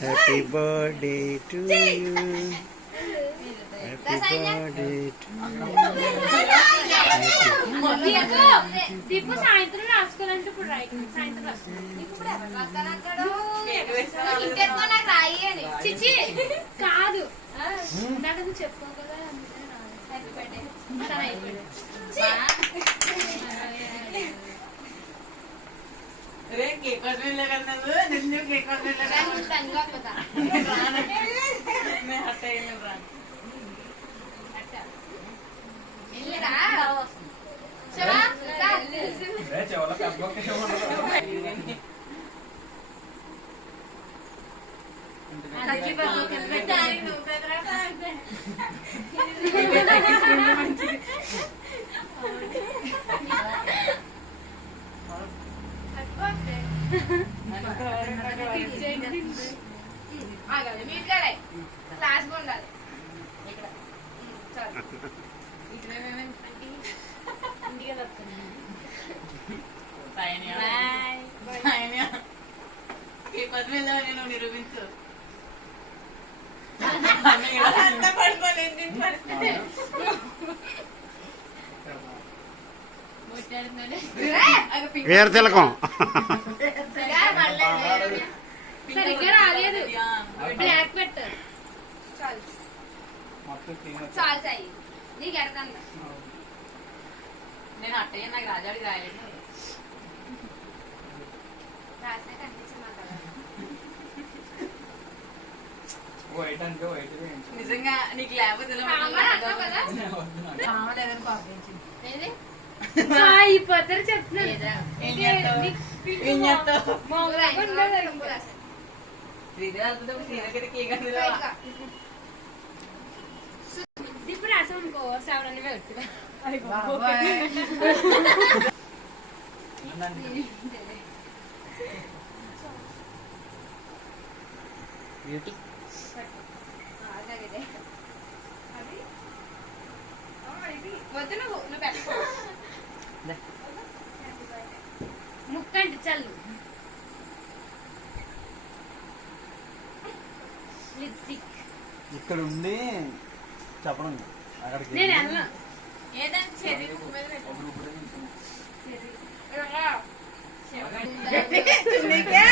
Happy birthday to you. Happy birthday to Deepu సాయంత్రం రాసుకోవాలంటే ఇప్పుడు right సాయంత్రం చిచ్చి కాదు నాకు చెప్పు కదా క్లాస్ ఉండాలి నేను నిరూపించు వేరు తిలకం సరిగ్గా రాలేదు బ్లాక్ పెట్టు చాలు సాయి నీకు ఎడతాను నేను అట్టయ్య నాకు రాజాడికి రాయలేదు రాసినా కనిపించమంటారా నిజంగా నీకు లేకపోతే ఈ పత్రి చెప్తున్నాను ఇప్పుడు రాసాం అనుకో సేవలన్నీ పెడుతున్నా వద్దు నువ్వు పెట్టుకో ముక్కండి చల్లు లిప్స్టిక్ ఇక్కడ ఉండి చెప్పడం అక్కడికి నేను వెళ్ళను ఏదంటే చెర్రీ మీద